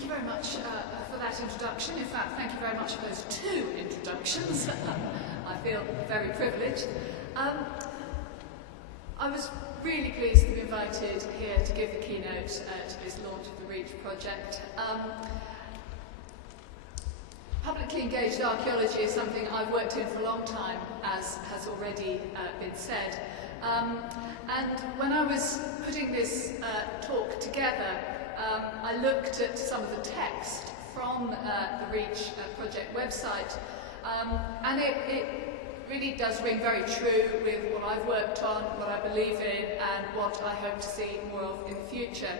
Thank you very much for that introduction. In fact, thank you very much for those two introductions. I feel very privileged. I was really pleased to be invited here to give the keynote to this launch of the REACH project. Publicly engaged archaeology is something I've worked in for a long time, as has already been said. And when I was putting this talk together, I looked at some of the text from the REACH project website, and it really does ring very true with what I've worked on, what I believe in, and what I hope to see more of in the future.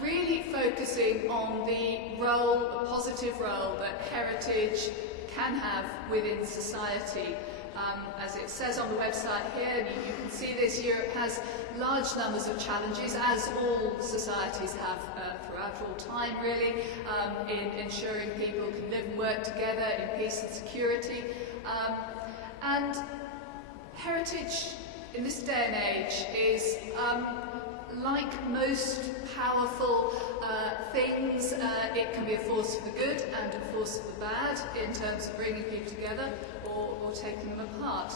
Really focusing on the role, the positive role that heritage can have within society. As it says on the website here, and you can see this, Europe has large numbers of challenges, as all societies have throughout all time, really, in ensuring people can live and work together in peace and security. And heritage in this day and age is, like most powerful things, it can be a force for the good and a force for the bad in terms of bringing people together or taking them apart.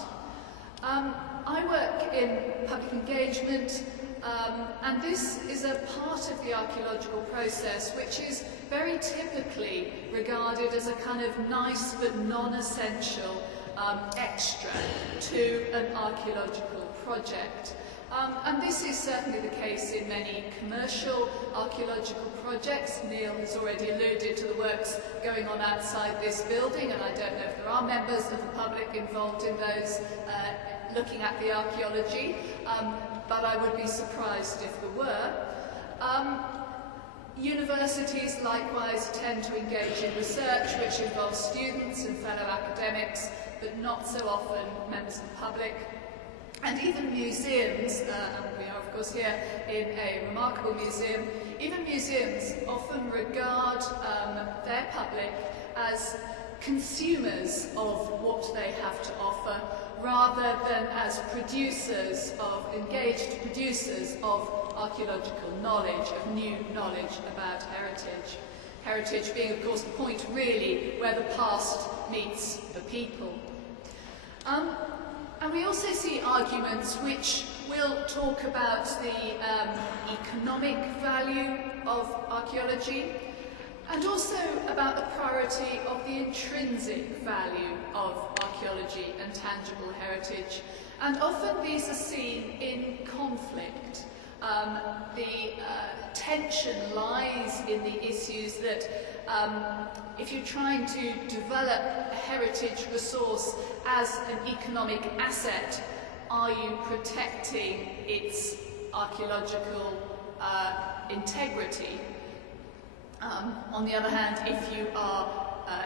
I work in public engagement, and this is a part of the archaeological process which is very typically regarded as a kind of nice but non-essential extra to an archaeological project. And this is certainly the case in many commercial archaeological projects. Neil has already alluded to the works going on outside this building, and I don't know if there are members of the public involved in those looking at the archaeology, but I would be surprised if there were. Universities likewise tend to engage in research which involves students and fellow academics, but not so often members of the public. And even museums, and we are of course here in a remarkable museum, even museums often regard their public as consumers of what they have to offer, rather than as producers of, engaged producers of archaeological knowledge, of new knowledge about heritage. Heritage being of course the point really where the past meets the people. And we also see arguments which will talk about the economic value of archaeology, and also about the priority of the intrinsic value of archaeology and tangible heritage. And often these are seen in conflict. The tension lies in the issues that if you're trying to develop a heritage resource as an economic asset, are you protecting its archaeological integrity? On the other hand, if you are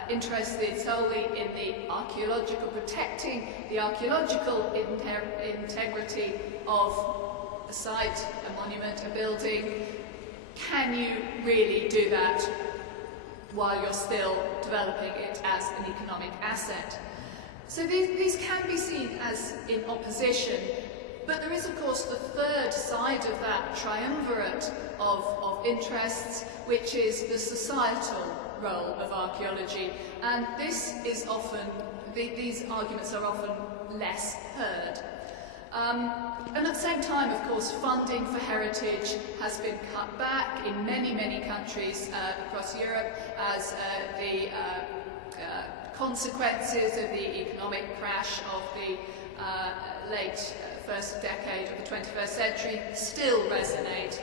interested solely in the archaeological, protecting the archaeological integrity of a site, a monument, a building, can you really do that while you're still developing it as an economic asset? So these can be seen as in opposition, but there is of course the third side of that triumvirate of interests, which is the societal role of archaeology, and this is often, these arguments are often less heard. And at the same time, of course, funding for heritage has been cut back in many, many countries across Europe as the consequences of the economic crash of the late first decade of the 21st century still resonate.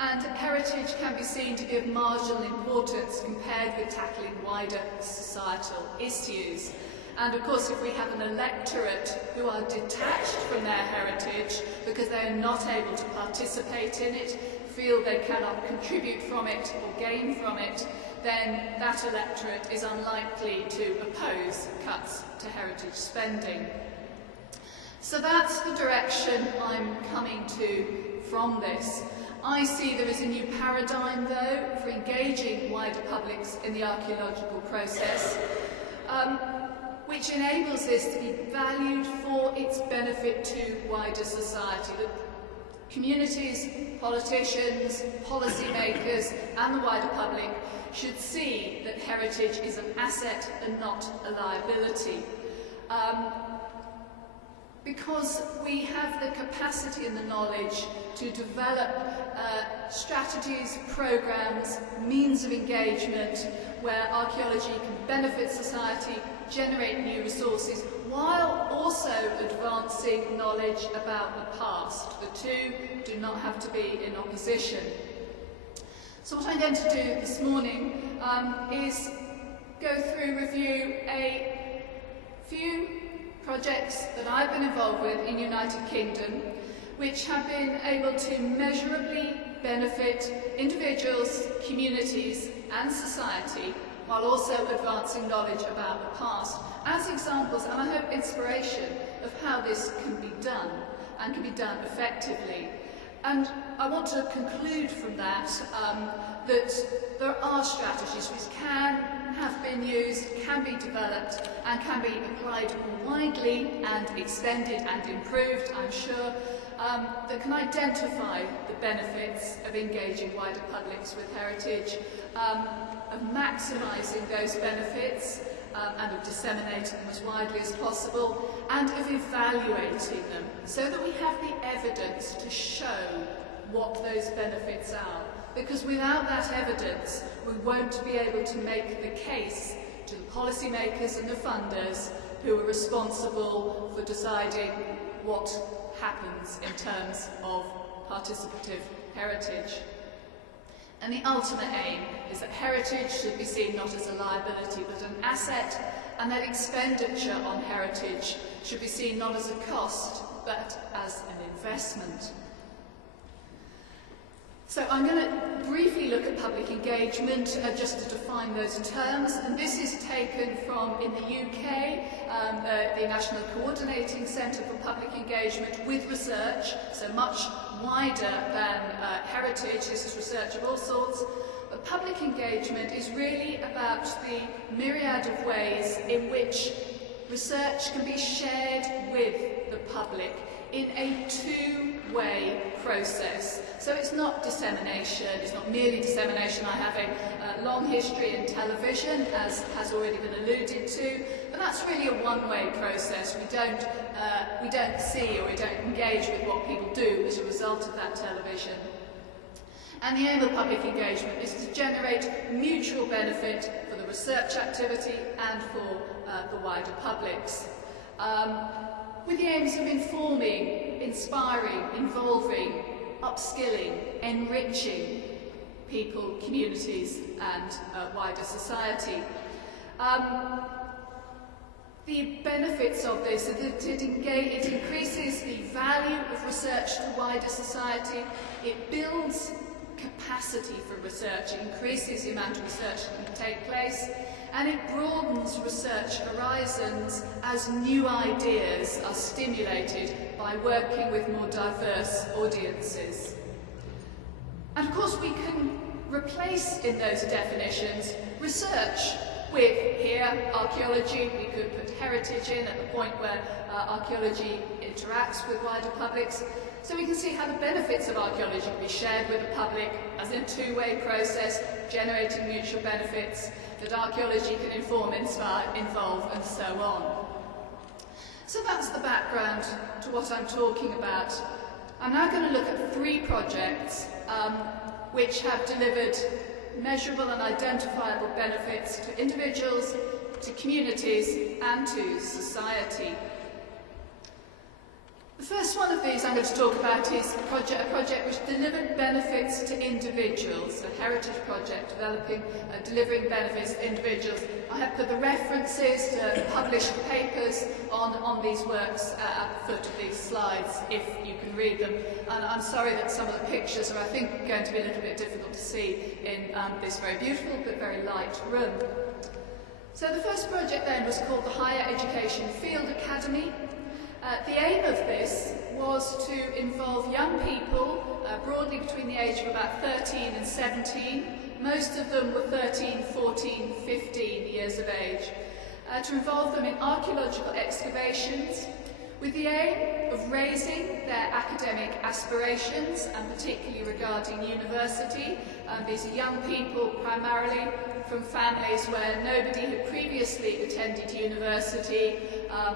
And heritage can be seen to be of marginal importance compared with tackling wider societal issues. And of course, if we have an electorate who are detached from their heritage because they are not able to participate in it, feel they cannot contribute from it or gain from it, then that electorate is unlikely to oppose cuts to heritage spending. So that's the direction I'm coming to from this. I see there is a new paradigm, though, for engaging wider publics in the archaeological process, which enables this to be valued for its benefit to wider society. Communities, politicians, policymakers and the wider public should see that heritage is an asset and not a liability. Because we have the capacity and the knowledge to develop strategies, programs, means of engagement where archaeology can benefit society, generate new resources, while also advancing knowledge about the past. The two do not have to be in opposition. So what I'm going to do this morning is go through, review a few projects that I've been involved with in the United Kingdom, which have been able to measurably benefit individuals, communities and society, while also advancing knowledge about the past, as examples and I hope inspiration of how this can be done and can be done effectively. And I want to conclude from that that there are strategies which can have been used, can be developed and can be applied more widely and extended and improved, I'm sure, that can identify the benefits of engaging wider publics with heritage, of maximising those benefits and of disseminating them as widely as possible, and of evaluating them so that we have the evidence to show what those benefits are. Because without that evidence, we won't be able to make the case to the policymakers and the funders who are responsible for deciding what happens in terms of participative heritage. And the ultimate aim is that heritage should be seen not as a liability but an asset, and that expenditure on heritage should be seen not as a cost but as an investment. So I'm going to briefly look at public engagement just to define those terms, and this is taken from, in the UK, the National Coordinating Centre for Public Engagement with research, so much wider than heritage. This is research of all sorts. But public engagement is really about the myriad of ways in which research can be shared with the public in a two-way process. So it's not dissemination, it's not merely dissemination. I have a long history in television, as has already been alluded to, but that's really a one-way process. We don't see or we don't engage with what people do as a result of that television. And the aim of public engagement is to generate mutual benefit for the research activity and for the wider publics. With the aims of informing, inspiring, involving, upskilling, enriching people, communities and wider society. The benefits of this are that it increases the value of research to wider society, it builds capacity for research, it increases the amount of research that can take place, and it broadens research horizons as new ideas are stimulated by working with more diverse audiences. And of course we can replace in those definitions research with, here, archaeology. We could put heritage in at the point where archaeology interacts with wider publics. So we can see how the benefits of archaeology can be shared with the public as a two-way process, generating mutual benefits, that archaeology can inform, inspire, involve, and so on. So that's the background to what I'm talking about. I'm now going to look at three projects which have delivered measurable and identifiable benefits to individuals, to communities, and to society. The first one of these I'm going to talk about is a project which delivered benefits to individuals, a heritage project delivering benefits to individuals. I have put the references to published papers on these works at the foot of these slides, if you can read them. And I'm sorry that some of the pictures are, I think, going to be a little bit difficult to see in this very beautiful but very light room. So the first project then was called the Higher Education Field Academy. The aim of this was to involve young people, broadly between the age of about 13 and 17, most of them were 13, 14, 15 years of age, to involve them in archaeological excavations, with the aim of raising their academic aspirations, and particularly regarding university. These are young people primarily from families where nobody had previously attended university,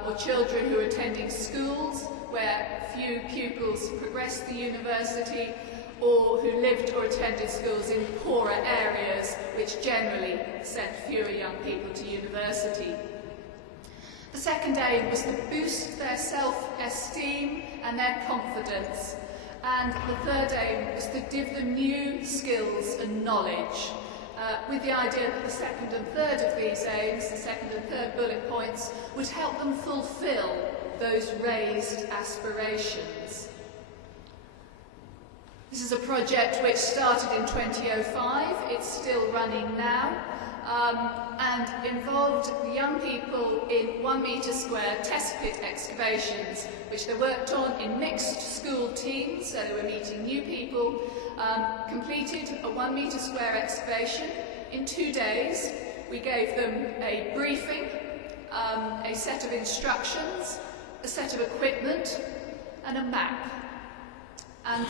or children who are attending schools where few pupils progressed to university, or who lived or attended schools in poorer areas which generally sent fewer young people to university. The second aim was to boost their self-esteem and their confidence, and the third aim was to give them new skills and knowledge, with the idea that the second and third of these aims, the second and third bullet points, would help them fulfil those raised aspirations. This is a project which started in 2005, it's still running now, and involved young people in 1 metre square test pit excavations, which they worked on in mixed school teams, so they were meeting new people, completed a 1 metre square excavation in 2 days. We gave them a briefing, a set of instructions, a set of equipment and a map, and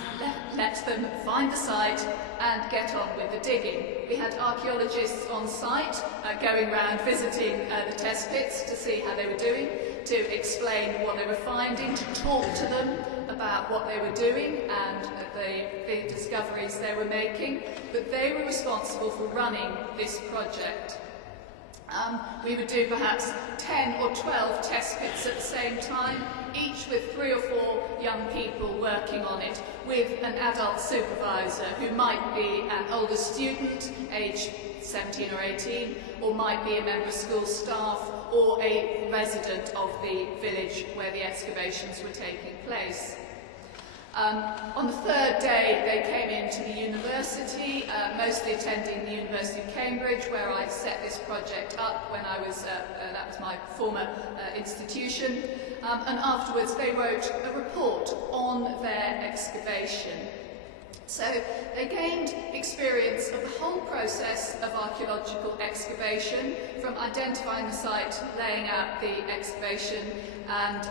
let them find the site and get on with the digging. We had archaeologists on site going around visiting the test pits to see how they were doing, to explain what they were finding, to talk to them about what they were doing and the discoveries they were making, but they were responsible for running this project. We would do perhaps 10 or 12 test pits at the same time, each with 3 or 4 young people working on it, with an adult supervisor who might be an older student, aged 17 or 18, or might be a member of school staff, or a resident of the village where the excavations were taking place. On the third day, they came into the university, mostly attending the University of Cambridge, where I set this project up when I was, that was my former institution, and afterwards they wrote a report on their excavation. So they gained experience of the whole process of archaeological excavation, from identifying the site, laying out the excavation, and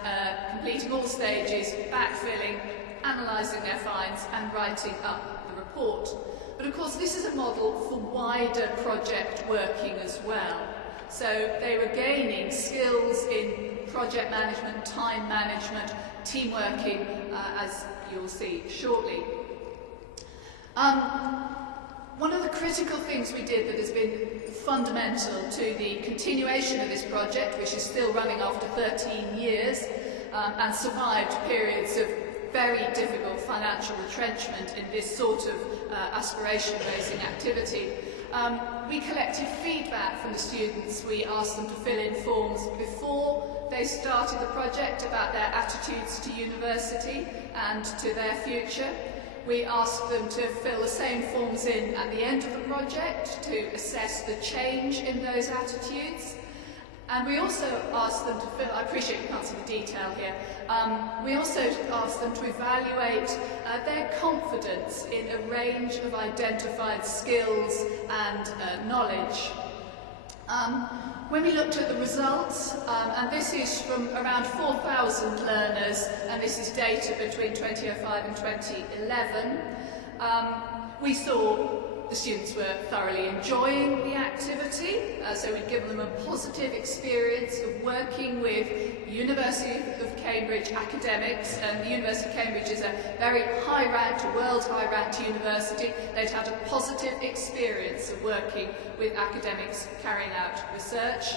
completing all stages, backfilling, analysing their finds and writing up the report. But of course this is a model for wider project working as well. So they were gaining skills in project management, time management, team working, as you'll see shortly. One of the critical things we did that has been fundamental to the continuation of this project, which is still running after 13 years, and survived periods of very difficult financial retrenchment in this sort of aspiration-raising activity. We collected feedback from the students. We asked them to fill in forms before they started the project about their attitudes to university and to their future. We asked them to fill the same forms in at the end of the project to assess the change in those attitudes. And we also asked them to fill, I appreciate you can't see the detail here, we also asked them to evaluate their confidence in a range of identified skills and knowledge. When we looked at the results, and this is from around 4,000 learners, and this is data between 2005 and 2011, we saw the students were thoroughly enjoying the activity, so we'd given them a positive experience of working with University of Cambridge academics, and the University of Cambridge is a very high-ranked, world high-ranked university. They'd had a positive experience of working with academics carrying out research.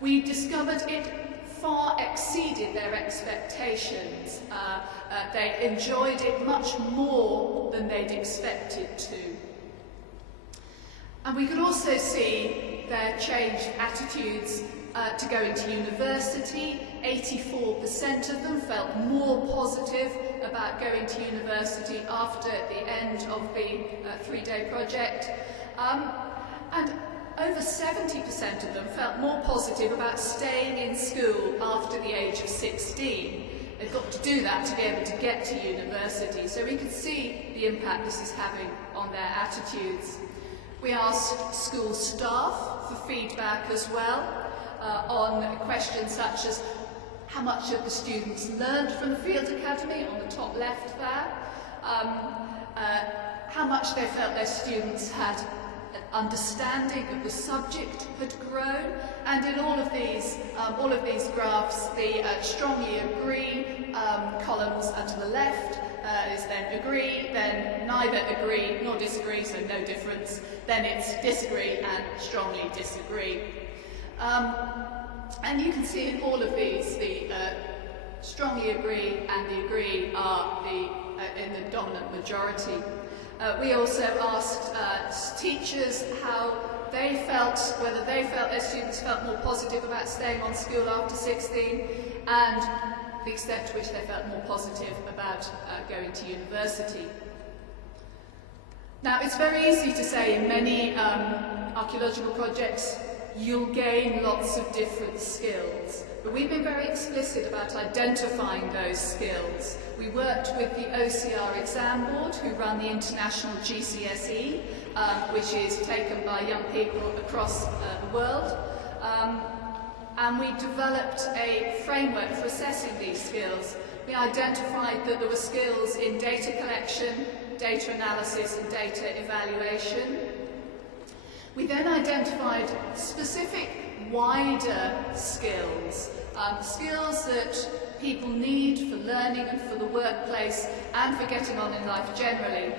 We discovered it far exceeded their expectations. They enjoyed it much more than they'd expected to. And we could also see their changed attitudes to going to university. 84% of them felt more positive about going to university after the end of the 3-day project. And over 70% of them felt more positive about staying in school after the age of 16. They've got to do that to be able to get to university. So we could see the impact this is having on their attitudes. We asked school staff for feedback as well on questions such as, how much of the students learned from the Field Academy on the top left there, how much they felt their students had an understanding of the subject had grown, and in all of these graphs, the strongly agree columns are to the left is then agree, then neither agree nor disagree, so no difference, then it's disagree and strongly disagree. And you can see in all of these, the strongly agree and the agree are in the dominant majority. We also asked teachers how they felt, whether they felt their students felt more positive about staying on school after 16, and the extent to which they felt more positive about going to university. Now, it's very easy to say in many archaeological projects you'll gain lots of different skills, but we've been very explicit about identifying those skills. We worked with the OCR exam board, who run the international GCSE, which is taken by young people across the world, and we developed a framework for assessing these skills. We identified that there were skills in data collection, data analysis and data evaluation. We then identified specific wider skills, skills that people need for learning and for the workplace and for getting on in life generally.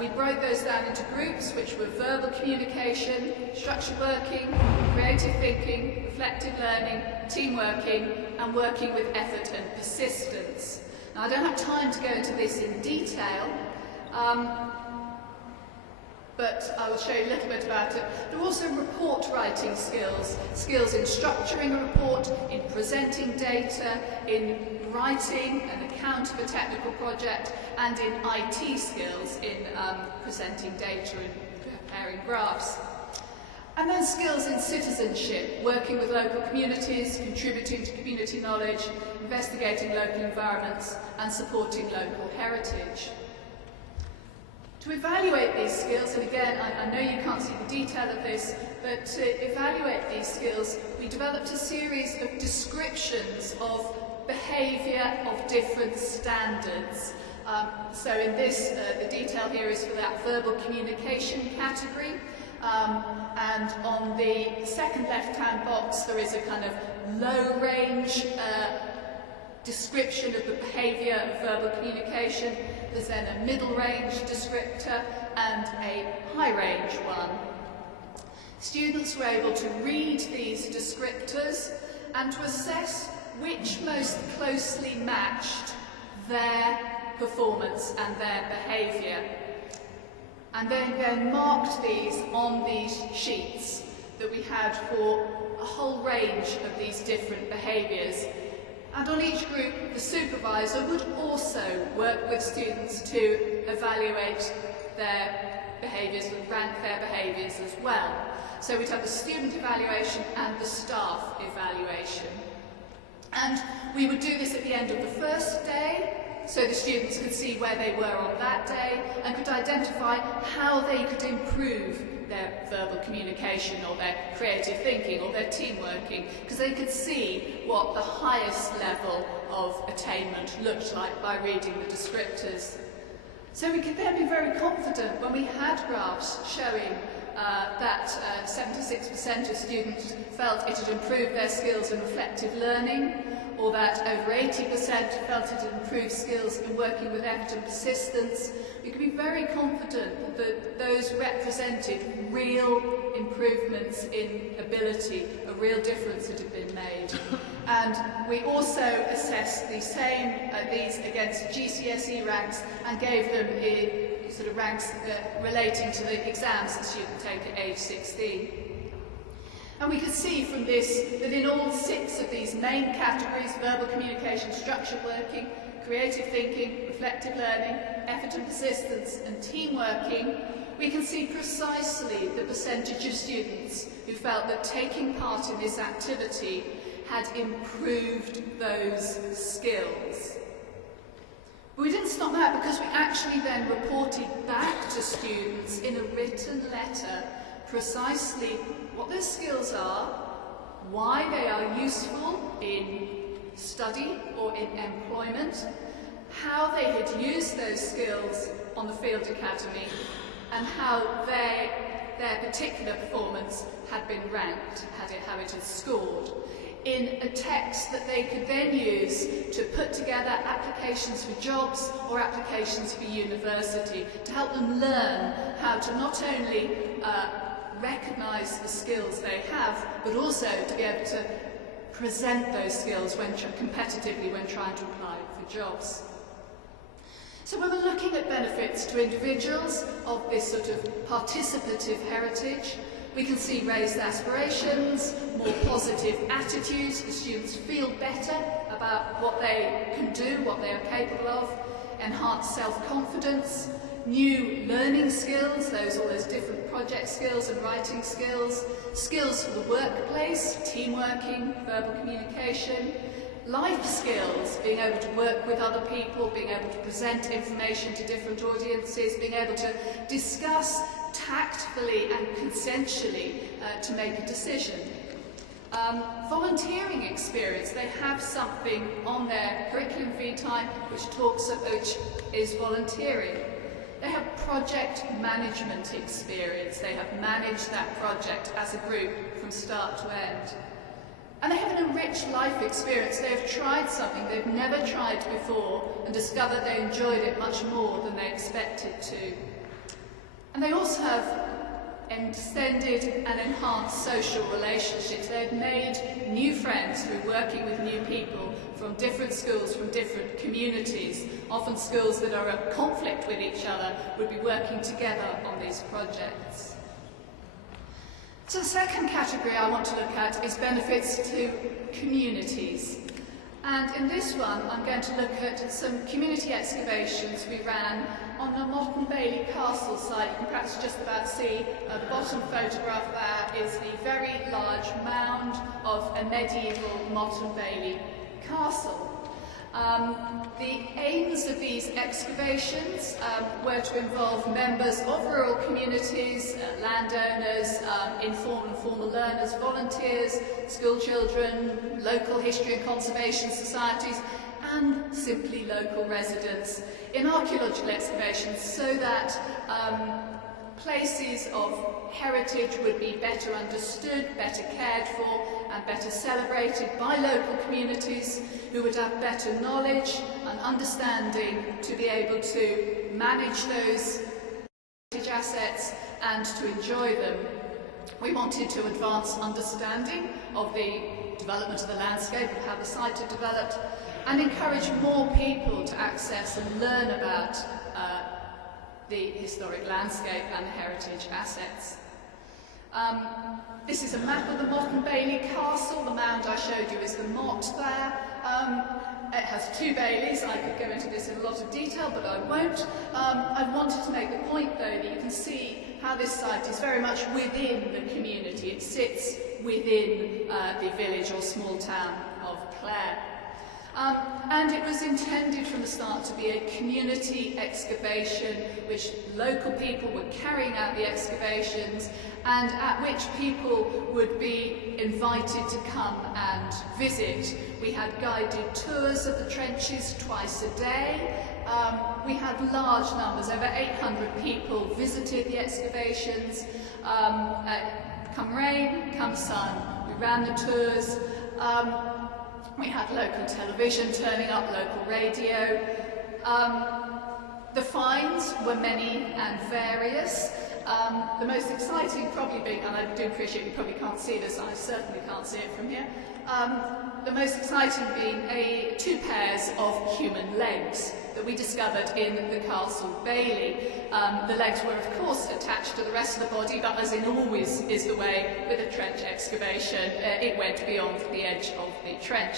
We broke those down into groups, which were verbal communication, structured working, creative thinking, reflective learning, team working, and working with effort and persistence. Now, I don't have time to go into this in detail, but I will show you a little bit about it. There are also report writing skills, skills in structuring a report, in presenting data, in writing an account of a technical project, and in IT skills in presenting data and preparing graphs. And then skills in citizenship, working with local communities, contributing to community knowledge, investigating local environments, and supporting local heritage. To evaluate these skills, and again, I know you can't see the detail of this, but to evaluate these skills, we developed a series of descriptions of behaviour of different standards. So in this, the detail here is for that verbal communication category, and on the second left-hand box there is a kind of low-range description of the behaviour of verbal communication. There's then a middle-range descriptor and a high-range one. Students were able to read these descriptors and to assess which most closely matched their performance and their behaviour. And they then marked these on these sheets that we had for a whole range of these different behaviours. And on each group, the supervisor would also work with students to evaluate their behaviours and rank their behaviours as well. So we'd have the student evaluation and the staff evaluation. And we would do this at the end of the first day, so the students could see where they were on that day and could identify how they could improve their verbal communication or their creative thinking or their team working, because they could see what the highest level of attainment looked like by reading the descriptors. So we could then be very confident when we had graphs showing that 76% of students felt it had improved their skills in reflective learning, or that over 80% felt it had improved skills in working with effort and persistence. We could be very confident that those represented real improvements in ability, a real difference that had been made. And we also assessed the same, these against GCSE ranks and gave them in sort of ranks relating to the exams the student take at age 16. And we could see from this that in all 6 of these main categories, verbal communication, structured working, creative thinking, reflective learning, effort and persistence, and team working, we can see precisely the percentage of students who felt that taking part in this activity had improved those skills. But we didn't stop there, because we actually then reported back to students in a written letter precisely what their skills are, why they are useful in study or in employment, how they had used those skills on the field academy, and how their particular performance had been ranked, how it had scored, in a text that they could then use to put together applications for jobs or applications for university, to help them learn how to not only recognise the skills they have, but also to be able to present those skills competitively when trying to apply for jobs. So when we're looking at benefits to individuals of this sort of participative heritage, we can see raised aspirations, more positive attitudes, the students feel better about what they can do, what they are capable of, enhanced self-confidence, new learning skills, all those different project skills and writing skills, skills for the workplace, teamworking, verbal communication, life skills, being able to work with other people, being able to present information to different audiences, being able to discuss tactfully and consensually to make a decision. Volunteering experience, they have something on their curriculum vitae which is volunteering. They have project management experience. They have managed that project as a group from start to end. And they have an enriched life experience. They have tried something they've never tried before and discovered they enjoyed it much more than they expected to. And they also have extended and enhanced social relationships. They've made new friends through working with new people from different schools, from different communities. Often schools that are at conflict with each other would be working together on these projects. So the second category I want to look at is benefits to communities. And in this one, I'm going to look at some community excavations we ran on the Motte Bailey Castle site. You can perhaps just about see a bottom photograph there is the very large mound of a medieval Motte Bailey castle. The aims of these excavations were to involve members of rural communities, landowners, informal and formal learners, volunteers, school children, local history and conservation societies, and simply local residents in archaeological excavations, so that places of heritage would be better understood, better cared for, and better celebrated by local communities who would have better knowledge and understanding to be able to manage those heritage assets and to enjoy them. We wanted to advance understanding of the development of the landscape, of how the site had developed, and encourage more people to access and learn about the historic landscape and the heritage assets. This is a map of the Motte Bailey Castle. The mound I showed you is the motte there. It has two baileys. I could go into this in a lot of detail, but I won't. I wanted to make the point, though, that you can see how this site is very much within the community. It sits within the village or small town of Clare. And it was intended from the start to be a community excavation, which local people were carrying out the excavations, and at which people would be invited to come and visit. We had guided tours of the trenches twice a day. We had large numbers, over 800 people visited the excavations. Come rain, come sun, we ran the tours. We had local television turning up, local radio. The finds were many and various. The most exciting probably being, and I do appreciate you probably can't see this, I certainly can't see it from here, the most exciting being two pairs of human legs that we discovered in the Castle Bailey. The legs were of course attached to the rest of the body, but as in always is the way with a trench excavation, it went beyond the edge of the trench.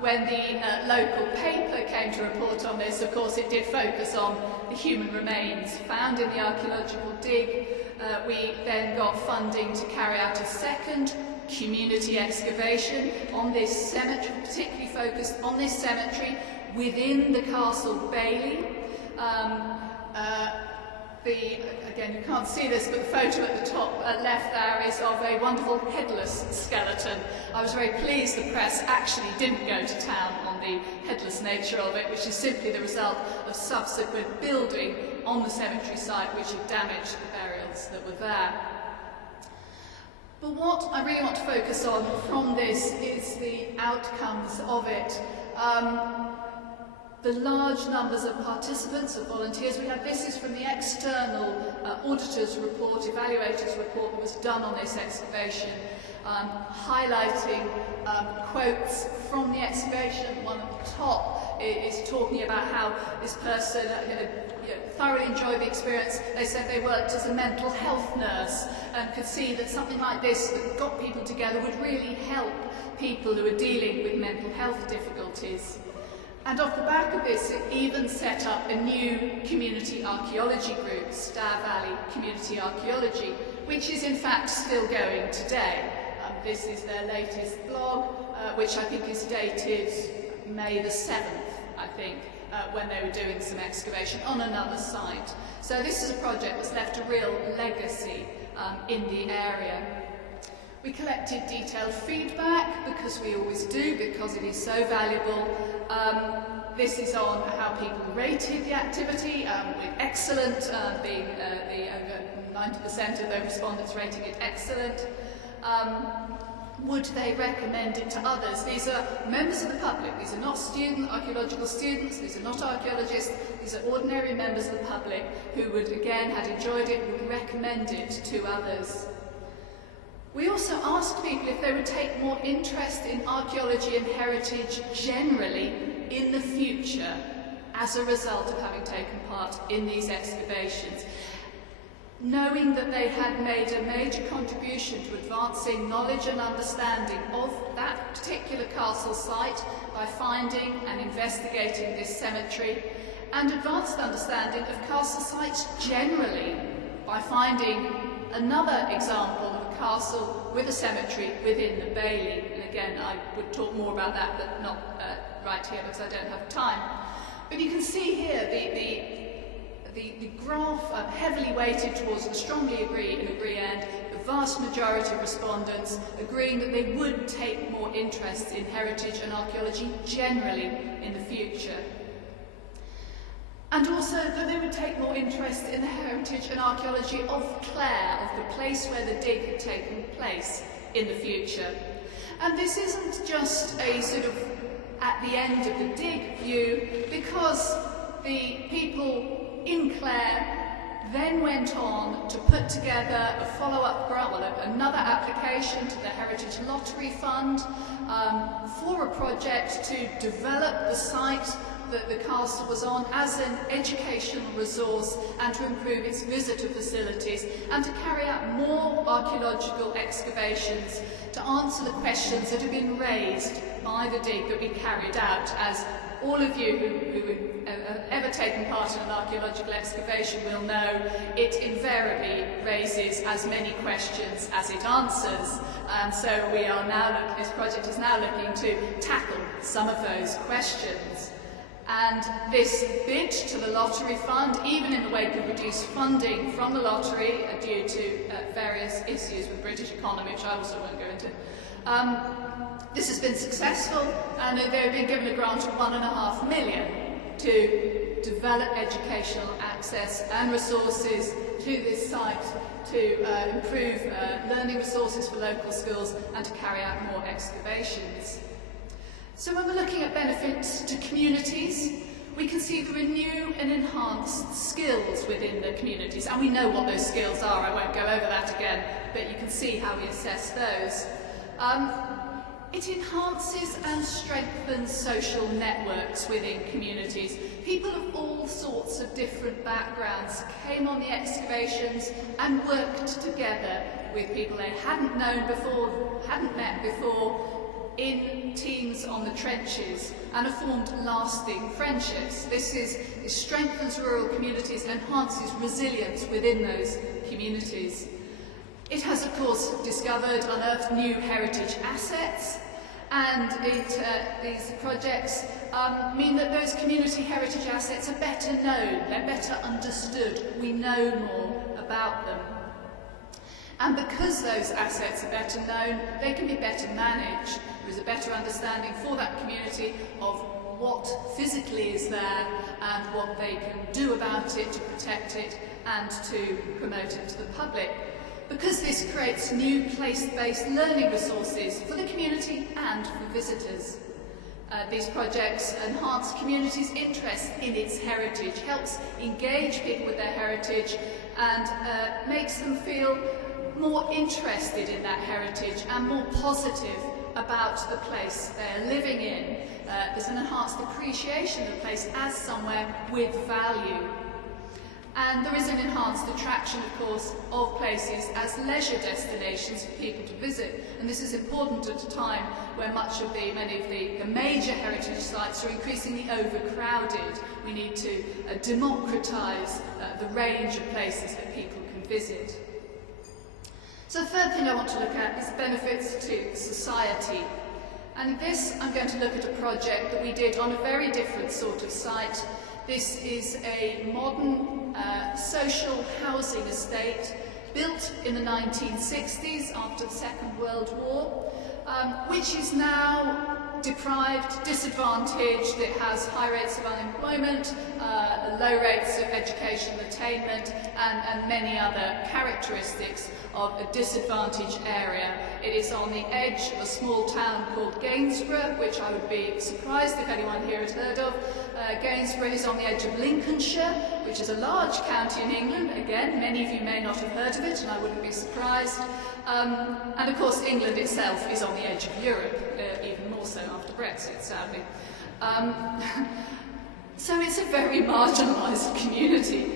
When the local paper came to report on this, of course it did focus on the human remains found in the archaeological dig. We then got funding to carry out a second community excavation on this cemetery, particularly focused on this cemetery within the Castle Bailey. again, you can't see this, but the photo at the top left there is of a wonderful headless skeleton. I was very pleased the press actually didn't go to town on the headless nature of it, which is simply the result of subsequent building on the cemetery site which had damaged the burials that were there. But what I really want to focus on from this is the outcomes of it. The large numbers of participants, of volunteers. This is from the external auditor's report, evaluator's report that was done on this excavation, highlighting quotes from the excavation. One at the top is talking about how this person thoroughly enjoyed the experience. They said they worked as a mental health nurse and could see that something like this that got people together would really help people who are dealing with mental health difficulties. And off the back of this, it even set up a new community archaeology group, Star Valley Community Archaeology, which is in fact still going today. This is their latest blog, which I think is dated May the 7th, I think, when they were doing some excavation on another site. So this is a project that's left a real legacy in the area. We collected detailed feedback, because we always do, because it is so valuable. This is on how people rated the activity, with excellent being over 90% of the respondents rating it excellent. Would they recommend it to others? These are members of the public. These are not archaeological students. These are not archaeologists. These are ordinary members of the public who would, again, had enjoyed it, would recommend it to others. We also asked people if they would take more interest in archaeology and heritage generally in the future as a result of having taken part in these excavations, knowing that they had made a major contribution to advancing knowledge and understanding of that particular castle site by finding and investigating this cemetery, and advanced understanding of castle sites generally by finding another example of a castle with a cemetery within the Bailey. And again, I would talk more about that, but not right here because I don't have time. But you can see here the graph heavily weighted towards the strongly agree end, the vast majority of respondents agreeing that they would take more interest in heritage and archaeology generally in the future. And also that they would take more interest in the heritage and archaeology of Clare, of the place where the dig had taken place in the future. And this isn't just a sort of at the end of the dig view, because the people in Clare then went on to put together a follow-up grant, another application to the Heritage Lottery Fund for a project to develop the site that the castle was on as an educational resource and to improve its visitor facilities and to carry out more archaeological excavations to answer the questions that have been raised by the dig that we carried out. As all of you who have ever taken part in an archaeological excavation will know, it invariably raises as many questions as it answers. And so we are now this project is now looking to tackle some of those questions. And this bid to the lottery fund, even in the wake of reduced funding from the lottery due to various issues with the British economy, which I also won't go into, this has been successful, and they've been given a grant of £1.5 million to develop educational access and resources to this site, to improve learning resources for local schools and to carry out more excavations. So when we're looking at benefits to communities, we can see there are new and enhanced skills within the communities, and we know what those skills are. I won't go over that again, but you can see how we assess those. It enhances and strengthens social networks within communities. People of all sorts of different backgrounds came on the excavations and worked together with people they hadn't known before, hadn't met before, in teams on the trenches, and have formed lasting friendships. This strengthens rural communities, enhances resilience within those communities. It has, of course, unearthed new heritage assets, And these projects mean that those community heritage assets are better known, they're better understood, we know more about them. And because those assets are better known, they can be better managed. There is a better understanding for that community of what physically is there and what they can do about it to protect it and to promote it to the public. Because this creates new place-based learning resources for the community and for visitors. These projects enhance communities' interest in its heritage, helps engage people with their heritage and makes them feel more interested in that heritage and more positive about the place they're living in. There's an enhanced appreciation of the place as somewhere with value. And there is an enhanced attraction, of course, of places as leisure destinations for people to visit. And this is important at a time where many of the major heritage sites are increasingly overcrowded. We need to democratise the range of places that people can visit. So the third thing I want to look at is benefits to society. And in this, I'm going to look at a project that we did on a very different sort of site. This is a modern social housing estate built in the 1960s after the Second World War, which is now deprived, disadvantaged. It has high rates of unemployment, low rates of educational attainment, and many other characteristics of a disadvantaged area. It is on the edge of a small town called Gainsborough, which I would be surprised if anyone here had heard of. Gainsborough is on the edge of Lincolnshire, which is a large county in England. Again, many of you may not have heard of it, and I wouldn't be surprised. And of course, England itself is on the edge of Europe, even more so after Brexit, sadly. So it's a very marginalised community.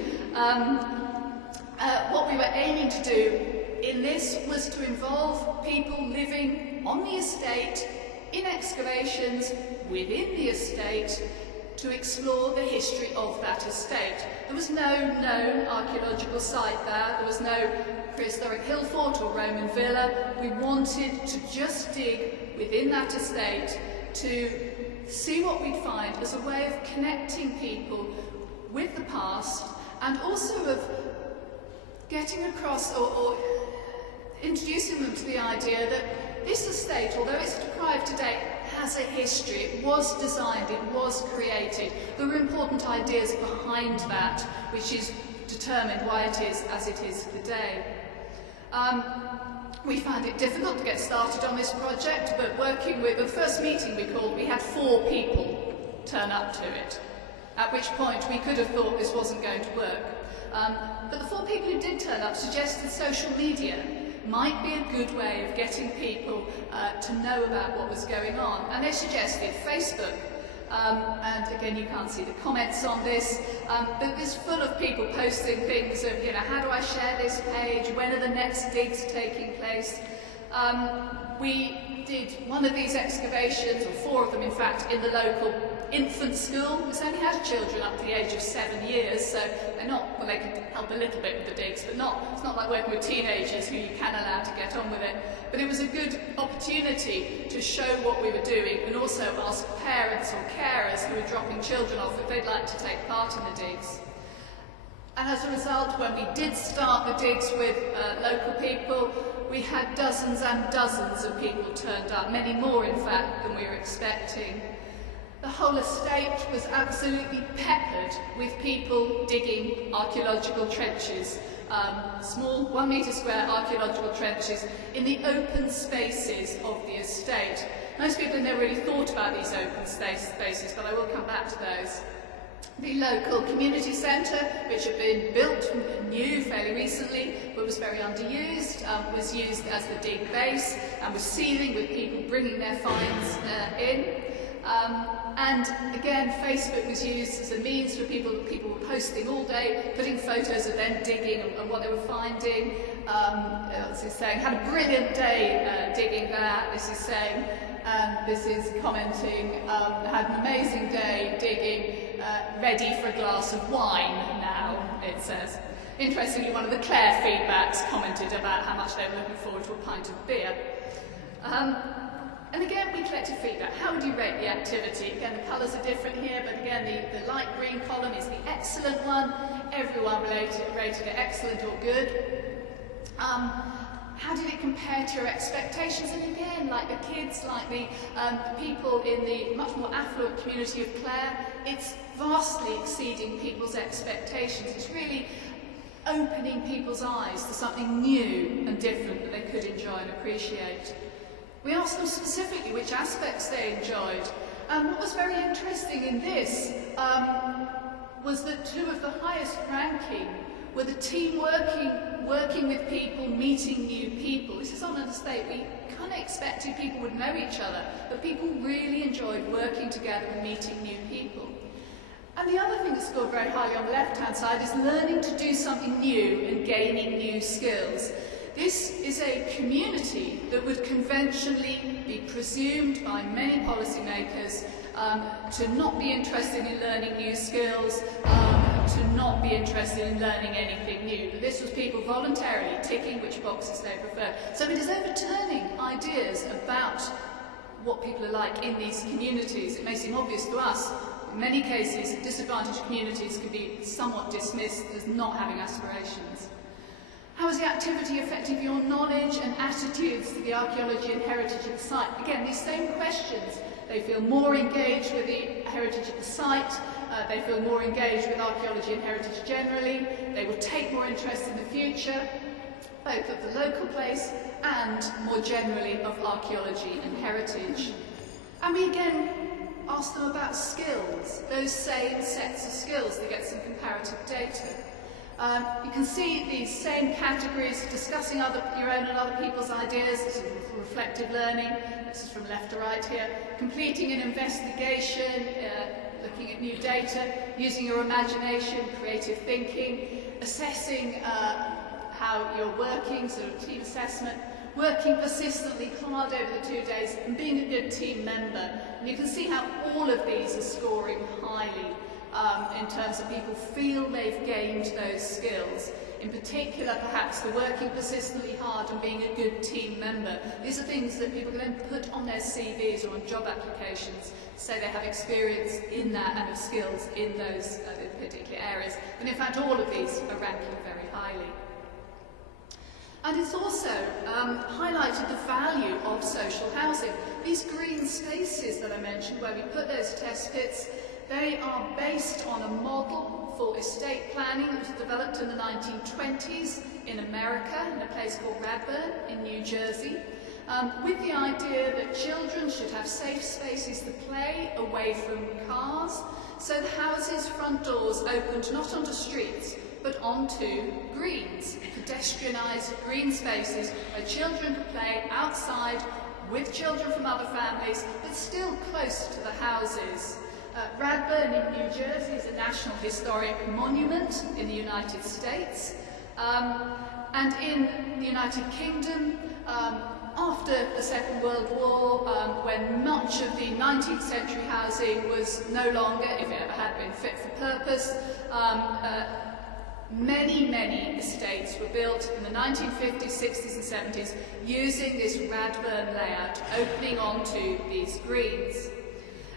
What we were aiming to do in this was to involve people living on the estate, in excavations within the estate, to explore the history of that estate. There was no known archaeological site there. There was no prehistoric hill fort or Roman villa. We wanted to just dig within that estate to see what we'd find as a way of connecting people with the past, and also of getting across or introducing them to the idea that this estate, although it's deprived today, has a history. It was designed, it was created. There were important ideas behind that, which is determined why it is as it is today. We found it difficult to get started on this project, but working with the first meeting we had 4 people turn up to it, at which point we could have thought this wasn't going to work. But the 4 people who did turn up suggested social media might be a good way of getting people to know about what was going on. And they suggested Facebook. And again, you can't see the comments on this, but it's full of people posting things of, how do I share this page? When are the next digs taking place? We did one of these excavations, or 4 of them in fact, in the local infant school. It's only had children up to the age of 7 years, so they're not, well, they can help a little bit with the digs, but it's not like working with teenagers who you can allow to get on with it. But it was a good opportunity to show what we were doing, and also ask parents or carers who were dropping children off if they'd like to take part in the digs. And as a result, when we did start the digs with local people, we had dozens and dozens of people turned up, many more in fact than we were expecting. The whole estate was absolutely peppered with people digging archaeological trenches, small 1 metre square archaeological trenches in the open spaces of the estate. Most people have never really thought about these open spaces, but I will come back to those. The local community centre, which had been built new fairly recently, but was very underused, was used as the dig base and was seething with people bringing their finds in. And again, Facebook was used as a means for people were posting all day, putting photos of them digging and what they were finding. This is saying, had a brilliant day digging that. This is saying, this is commenting, had an amazing day digging, ready for a glass of wine now, it says. Interestingly, one of the Clare feedbacks commented about how much they were looking forward to a pint of beer. And again, we collected feedback. How would you rate the activity? Again, the colours are different here, but again, the light green column is the excellent one. Everyone rated it excellent or good. How did it compare to your expectations? And again, like the kids, like the people in the much more affluent community of Clare, it's vastly exceeding people's expectations. It's really opening people's eyes to something new and different that they could enjoy and appreciate. We asked them specifically which aspects they enjoyed. And what was very interesting in this was that two of the highest ranking were the team working with people, meeting new people. This is on an estate we kind of expected people would know each other, but people really enjoyed working together and meeting new people. And the other thing that scored very highly on the left-hand side is learning to do something new and gaining new skills. This is a community that would conventionally be presumed by many policymakers to not be interested in learning new skills, to not be interested in learning anything new. But this was people voluntarily ticking which boxes they prefer. So it is overturning ideas about what people are like in these communities. It may seem obvious to us. In many cases, disadvantaged communities can be somewhat dismissed as not having aspirations. How is the activity affecting your knowledge and attitudes to the archaeology and heritage of the site? Again, these same questions. They feel more engaged with the heritage of the site, they feel more engaged with archaeology and heritage generally, they will take more interest in the future, both of the local place and more generally of archaeology and heritage. And we again asked them about skills, those same sets of skills to get some comparative data. You can see these same categories, discussing your own and other people's ideas. This is reflective learning. This is from left to right here. Completing an investigation, looking at new data, using your imagination, creative thinking, assessing how you're working, sort of team assessment, working persistently hard over the 2 days, and being a good team member. And you can see how all of these are scoring highly. In terms of people feel they've gained those skills. In particular, perhaps the working persistently hard and being a good team member. These are things that people can then put on their CVs or on job applications, say they have experience in that and have skills in those particular areas. And in fact, all of these are ranking very highly. And it's also highlighted the value of social housing. These green spaces that I mentioned, where we put those test pits, they are based on a model for estate planning that was developed in the 1920s in America, in a place called Radburn in New Jersey, with the idea that children should have safe spaces to play away from cars, so the houses' front doors opened not onto streets, but onto greens, pedestrianised green spaces where children could play outside with children from other families, but still close to the houses. Radburn in New Jersey is a National Historic Monument in the United States. And in the United Kingdom, after the Second World War, when much of the 19th century housing was no longer, if it ever had been, fit for purpose, many estates were built in the 1950s, 60s and 70s using this Radburn layout, opening onto these greens.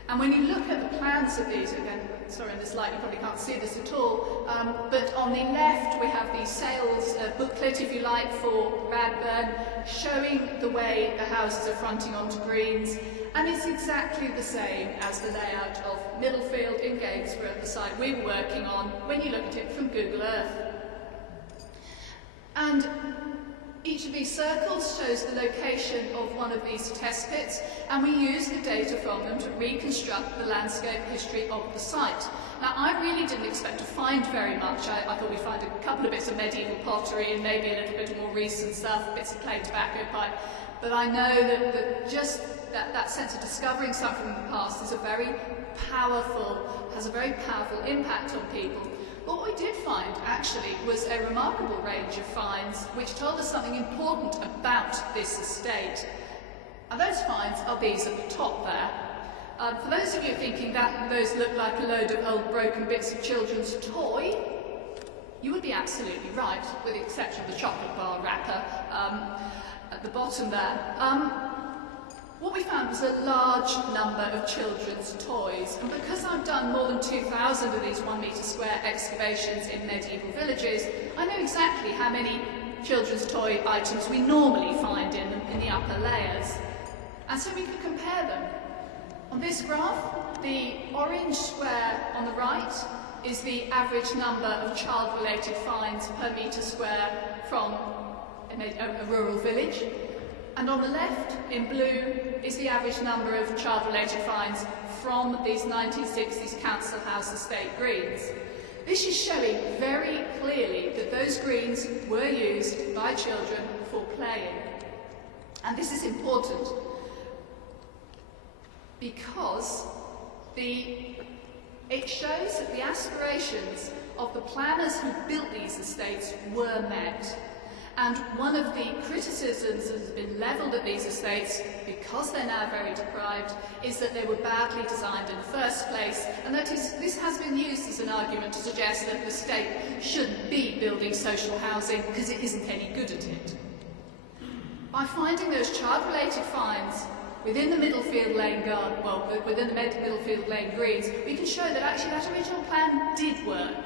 And when you look at the plans of these, again, sorry, in this light you probably can't see this at all, but on the left we have the sales booklet, if you like, for Radburn, showing the way the houses are fronting onto greens, and it's exactly the same as the layout of Middlefield in Gainsborough, the site we were working on, when you look at it from Google Earth. And each of these circles shows the location of one of these test pits, and we use the data from them to reconstruct the landscape history of the site. Now, I really didn't expect to find very much. I thought we'd find a couple of bits of medieval pottery and maybe a little bit more recent stuff, bits of clay tobacco pipe. But I know that just that sense of discovering something from the past is has a very powerful impact on people. But what we did find, actually, was a remarkable range of finds which told us something important about this estate. And those finds are these at the top there. For those of you thinking that those look like a load of old broken bits of children's toy, you would be absolutely right, with the exception of the chocolate bar wrapper at the bottom there. what we found was a large number of children's toys, and because I've done more than 2,000 of these 1 metre square excavations in medieval villages, I know exactly how many children's toy items we normally find in the upper layers. And so we could compare them. On this graph, the orange square on the right is the average number of child-related finds per metre square from a rural village. And on the left, in blue, is the average number of child-related finds from these 1960s council house estate greens. This is showing very clearly that those greens were used by children for playing. And this is important because it shows that the aspirations of the planners who built these estates were met. And one of the criticisms that has been levelled at these estates, because they're now very deprived, is that they were badly designed in the first place, and that this has been used as an argument to suggest that the state shouldn't be building social housing because it isn't any good at it. By finding those child-related finds within the Middlefield Lane garden, within the Middlefield Lane greens, we can show that actually that original plan did work.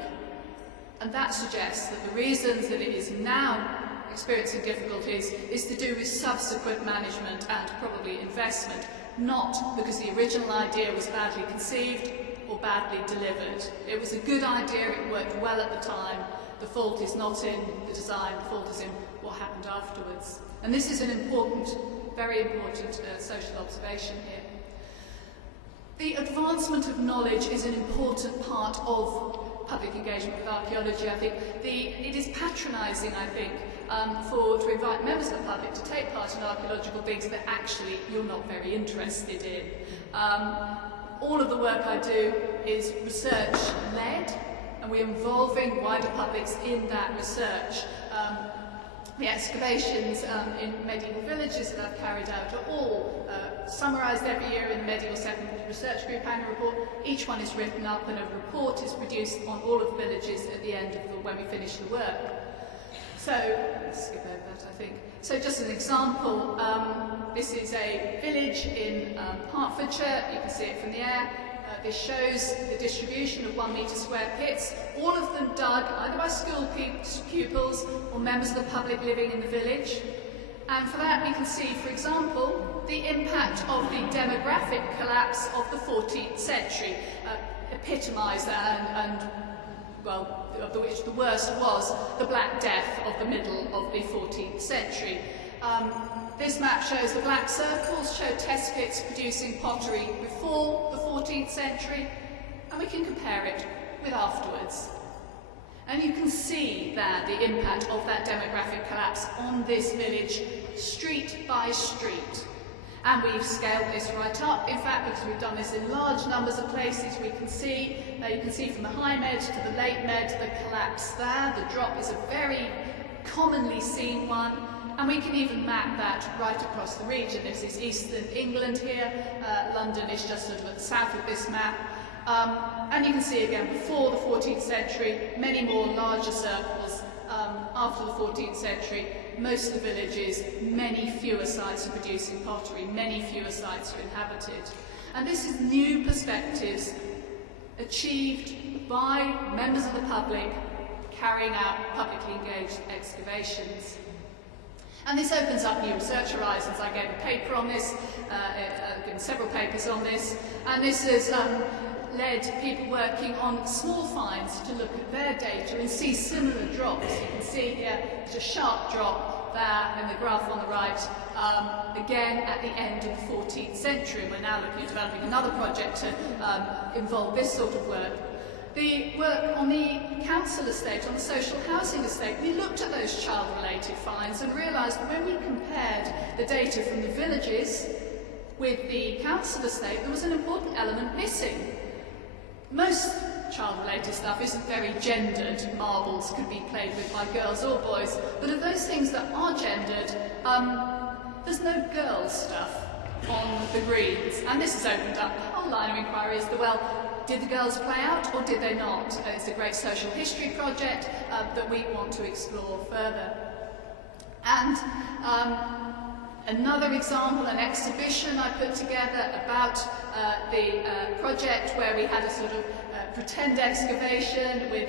And that suggests that the reasons that it is now experiencing difficulties is to do with subsequent management and probably investment, not because the original idea was badly conceived or badly delivered. It was a good idea, it worked well at the time. The fault is not in the design, the fault is in what happened afterwards. And this is an important, very important social observation here. The advancement of knowledge is an important part of public engagement with archaeology. I think it is patronising, I think, to invite members of the public to take part in archaeological digs that actually you're not very interested in. All of the work I do is research-led, and we're involving wider publics in that research. The excavations in medieval villages that I've carried out are all summarised every year in the Medieval Settlement Research Group annual report. Each one is written up and a report is produced on all of the villages at the end of when we finish the work. So, let's skip over that I think. So just an example, this is a village in Hertfordshire. You can see it from the air. This shows the distribution of 1 metre square pits, all of them dug either by school pupils or members of the public living in the village. And for that we can see, for example, the impact of the demographic collapse of the 14th century, epitomised of which the worst was the Black Death of the middle of the 14th century. This map shows the black circles show test pits producing pottery before the 14th century, and we can compare it with afterwards. And you can see that the impact of that demographic collapse on this village, street by street. And we've scaled this right up, in fact, because we've done this in large numbers of places. We can see, you can see from the High Med to the Late Med, the collapse there. The drop is a very commonly seen one. And we can even map that right across the region. This is eastern England here. London is just a little bit south of this map. And you can see again, before the 14th century, many more larger circles. After the 14th century, most of the villages, many fewer sites for producing pottery, many fewer sites are inhabited. And this is new perspectives achieved by members of the public carrying out publicly engaged excavations. And this opens up new research horizons. I gave a paper on this, I've given several papers on this, and this has led people working on small finds to look at their data and see similar drops. You can see here, there's a sharp drop there in the graph on the right, again at the end of the 14th century. We're now looking at developing another project to involve this sort of work. The work on the council estate, on the social housing estate, we looked at those child-related finds and realised when we compared the data from the villages with the council estate, there was an important element missing. Most child-related stuff isn't very gendered. Marbles can be played with by girls or boys, but of those things that are gendered, there's no girls' stuff on the greens. And this has opened up a whole line of inquiry as to, well, did the girls play out or did they not? It's a great social history project that we want to explore further. And Another example, an exhibition I put together about the project where we had a sort of pretend excavation with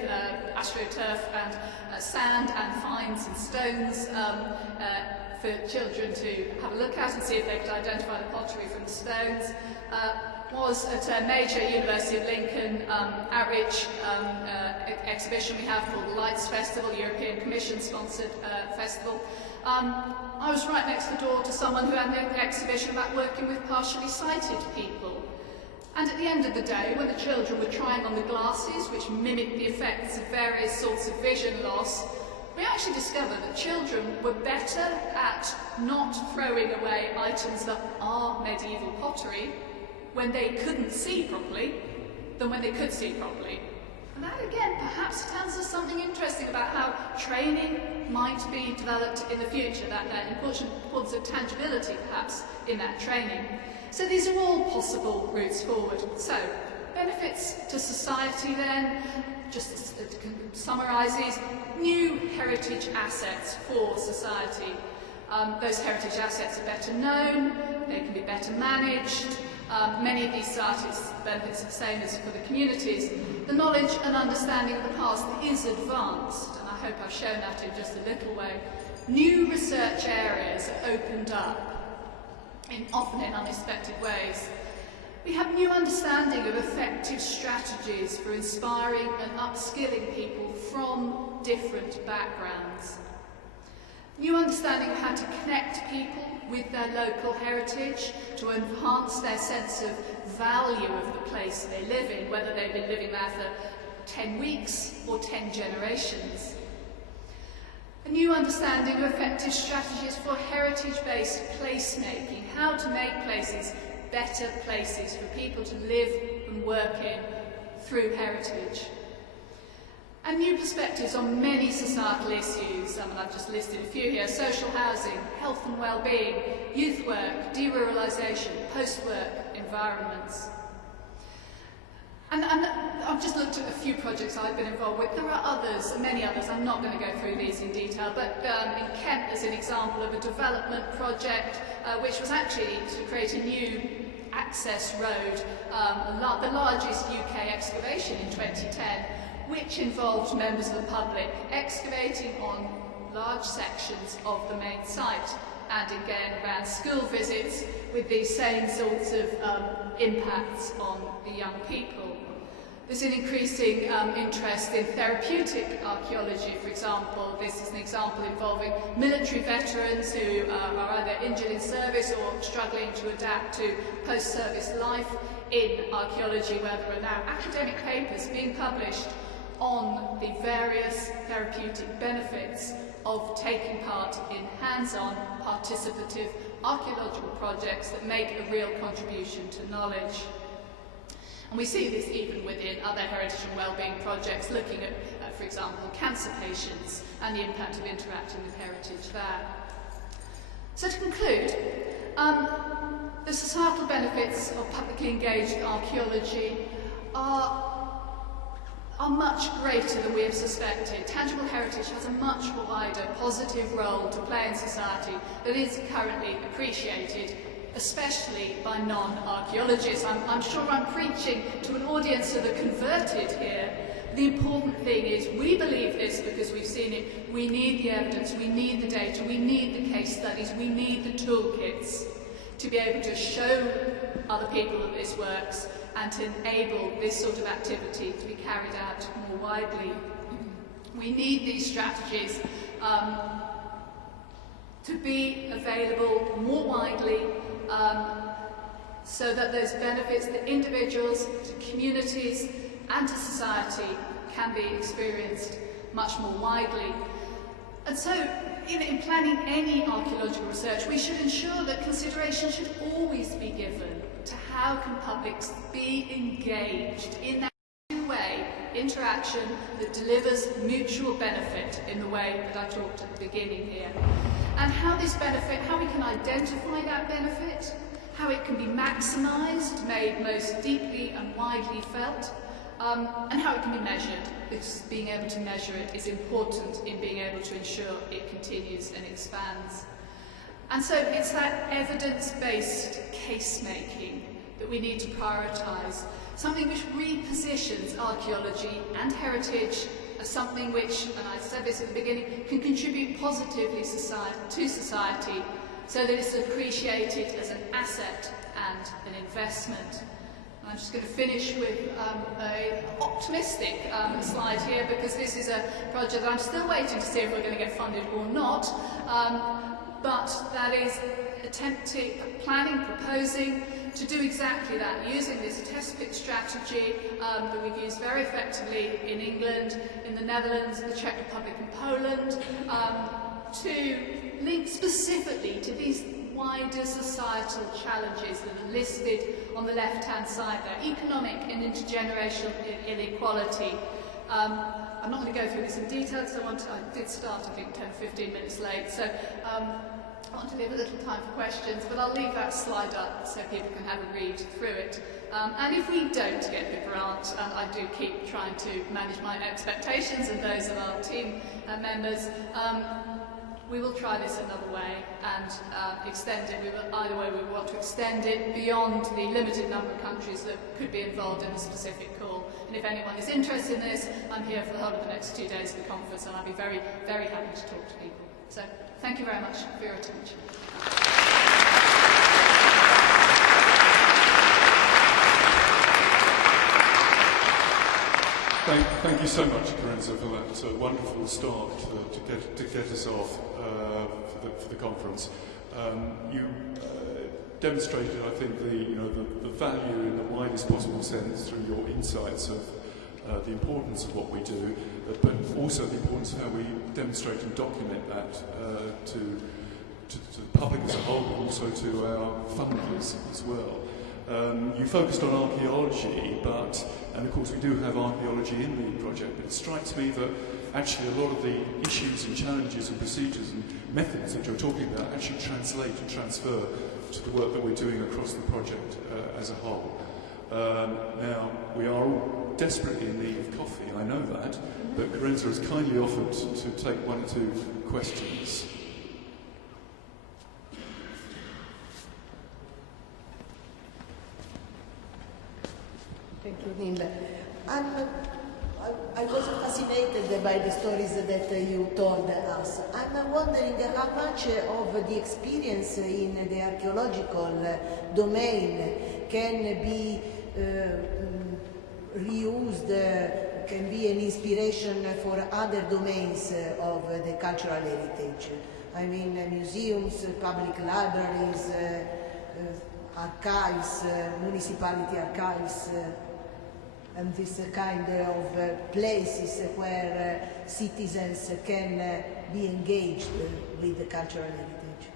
astroturf and sand and finds and stones for children to have a look at and see if they could identify the pottery from the stones. Was at a major University of Lincoln outreach exhibition we have called the Lights Festival, European Commission sponsored festival. I was right next door to someone who had an exhibition about working with partially sighted people. And at the end of the day, when the children were trying on the glasses, which mimicked the effects of various sorts of vision loss, we actually discovered that children were better at not throwing away items that are medieval pottery when they couldn't see properly than when they could see properly. And that again perhaps tells us something interesting about how training might be developed in the future, that importance of tangibility perhaps in that training. So these are all possible routes forward. So, benefits to society then, just to summarise these, new heritage assets for society. Those heritage assets are better known, they can be better managed. Many of these societies benefits the same as for the communities. The knowledge and understanding of the past is advanced, and I hope I've shown that in just a little way. New research areas are opened up, often in unexpected ways. We have new understanding of effective strategies for inspiring and upskilling people from different backgrounds. New understanding of how to connect people with their local heritage, to enhance their sense of value of the place they live in, whether they've been living there for 10 weeks or 10 generations. A new understanding of effective strategies for heritage-based placemaking, how to make places better places for people to live and work in through heritage. And new perspectives on many societal issues, and I've just listed a few here: social housing, health and well-being, youth work, deruralisation, post-work environments. And I've just looked at a few projects I've been involved with. There are others, many others. I'm not going to go through these in detail, but in Kent there's an example of a development project which was actually to create a new access road, the largest UK excavation in 2010, which involved members of the public excavating on large sections of the main site, and again around school visits with these same sorts of impacts on the young people. There's an increasing interest in therapeutic archaeology, for example. This is an example involving military veterans who are either injured in service or struggling to adapt to post-service life in archaeology, where there are now academic papers being published on the various therapeutic benefits of taking part in hands-on, participative archaeological projects that make a real contribution to knowledge. And we see this even within other heritage and wellbeing projects, looking at, for example, cancer patients and the impact of interacting with heritage there. So to conclude, the societal benefits of publicly engaged archaeology are much greater than we have suspected. Tangible heritage has a much wider positive role to play in society that is currently appreciated, especially by non-archaeologists. I'm sure I'm preaching to an audience of the converted here. The important thing is we believe this because we've seen it. We need the evidence, we need the data, we need the case studies, we need the toolkits to be able to show other people that this works and to enable this sort of activity to be carried out more widely. We need these strategies to be available more widely so that those benefits to individuals, to communities and to society can be experienced much more widely. And so in planning any archaeological research, we should ensure that consideration should always be given to how can publics be engaged in that two-way interaction that delivers mutual benefit in the way that I talked at the beginning here. And how this benefit, how we can identify that benefit, how it can be maximised, made most deeply and widely felt, and how it can be measured, because being able to measure it is important in being able to ensure it continues and expands. And so it's that evidence-based case-making that we need to prioritise, something which repositions archaeology and heritage as something which, and I said this at the beginning, can contribute positively to society so that it's appreciated as an asset and an investment. I'm just going to finish with an optimistic slide here, because this is a project that I'm still waiting to see if we're going to get funded or not, but that is proposing to do exactly that, using this test pit strategy that we've used very effectively in England, in the Netherlands, the Czech Republic and Poland, to link specifically to these wider societal challenges that are listed on the left-hand side there: economic and intergenerational inequality. I'm not going to go through this in detail because I did start, I think, 10 or 15 minutes late, so I want to leave a little time for questions, but I'll leave that slide up so people can have a read through it. And if we don't get the grant, I do keep trying to manage my expectations and those of our team members, we will try this another way and extend it. Either way, we want to extend it beyond the limited number of countries that could be involved in a specific call. And if anyone is interested in this, I'm here for the whole of the next 2 days of the conference, and I'll be very, very happy to talk to people. So, thank you very much for your attention. Thank you so much, Carenza, for that wonderful start to get us off for the conference. You demonstrated, I think, the value in the widest possible sense through your insights of the importance of what we do, but also the importance of how we demonstrate and document that to the public as a whole, but also to our funders as well. You focused on archaeology, and of course we do have archaeology in the project, but it strikes me that actually a lot of the issues and challenges and procedures and methods that you're talking about actually translate and transfer to the work that we're doing across the project as a whole. Now, we are all desperately in need of coffee, I know that, but Carenza has kindly offered to take 1 or 2 questions. Thank you, Neil. I was fascinated by the stories that you told us. I'm wondering how much of the experience in the archaeological domain can be reused, can be an inspiration for other domains of the cultural heritage. I mean, museums, public libraries, archives, municipality archives, and this kind of places where citizens can be engaged with the cultural heritage.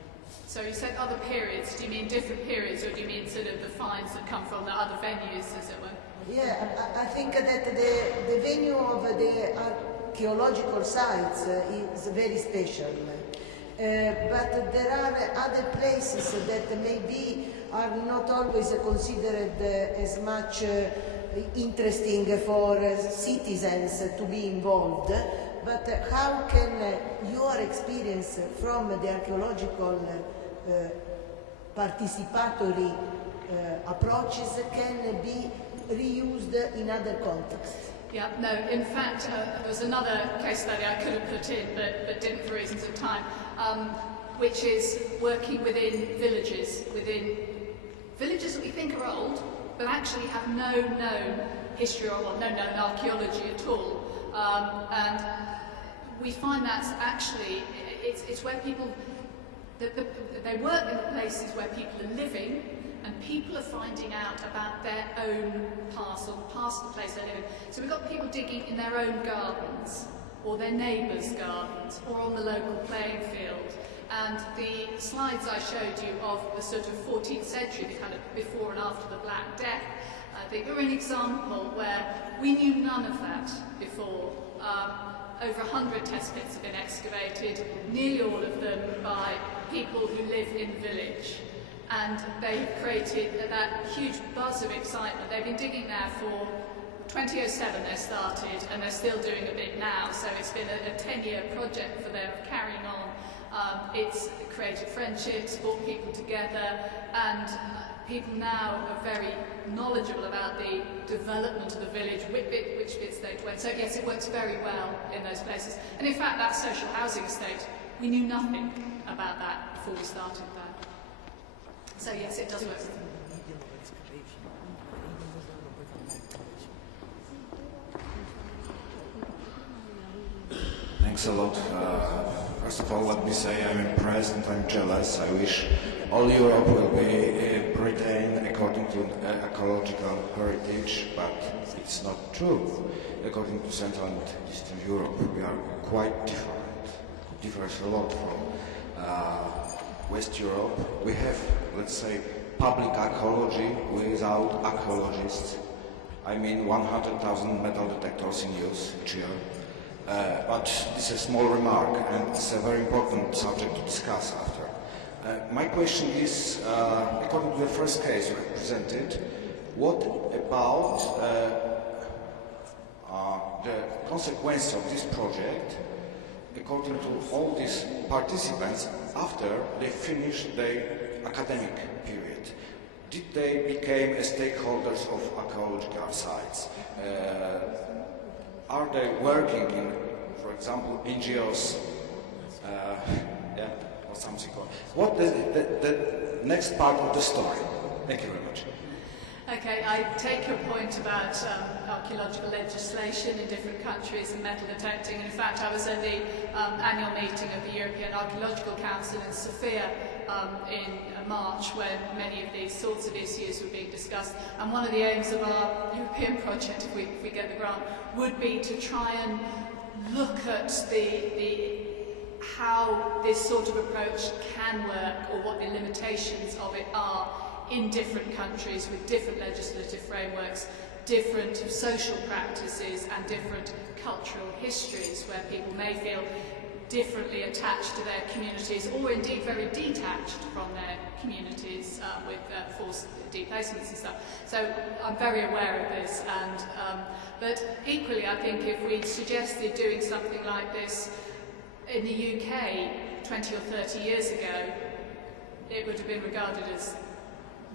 So you said other periods. Do you mean different periods, or do you mean sort of the finds that come from the other venues, as it were? Yeah, I think that the venue of the archaeological sites is very special. But there are other places that maybe are not always considered as much interesting for citizens to be involved, but how can your experience from the archaeological participatory approaches can be reused in other contexts? Yeah, no, in fact, there was another case study I could have put in, but didn't for reasons of time, which is working within villages that we think are old, but actually have no known history or no known archaeology at all. And we find that's actually, it's where people, they work in the places where people are living, and people are finding out about their own past, or the past of the place they live in. So we've got people digging in their own gardens, or their neighbours' gardens, or on the local playing field. And the slides I showed you of the sort of 14th century, the kind of before and after the Black Death, they were an example where we knew none of that before. Over 100 test pits have been excavated, nearly all of them by people who live in the village. And they've created that huge buzz of excitement. They've been digging now for 2007 they started, and they're still doing a bit now, so it's been a 10-year project for them carrying on. It's created friendships, brought people together, and people now are very knowledgeable about the development of the village, which bits they'd went. So yes, it works very well in those places. And in fact, that social housing estate, we knew nothing about that before we started there. So yes, it does work. Thanks a lot. First of all, let me say I'm impressed and I'm jealous. I wish all Europe will be retained according to ecological heritage, but it's not true. According to Central and Eastern Europe, we are quite different. It differs a lot from West Europe. We have, let's say, public archaeology without archaeologists. I mean 100,000 metal detectors in use each year. But this is a small remark, and it's a very important subject to discuss after. My question is, according to the first case you have presented, what about the consequence of this project, according to all these participants, after they finish their academic period? Did they become stakeholders of archaeological sites? Are they working in, for example, NGOs, or something? What is the next part of the story? Thank you very much. Okay, I take your point about archaeological legislation in different countries and metal detecting. In fact, I was at the annual meeting of the European Archaeological Council in Sofia in March, when many of these sorts of issues were being discussed. And one of the aims of our European project, if we get the grant, would be to try and look at how this sort of approach can work, or what the limitations of it are in different countries with different legislative frameworks, different social practices and different cultural histories, where people may feel differently attached to their communities, or indeed very detached from their communities with forced deplacements and stuff. So I'm very aware of this, and but equally I think if we suggested doing something like this in the UK 20 or 30 years ago, it would have been regarded as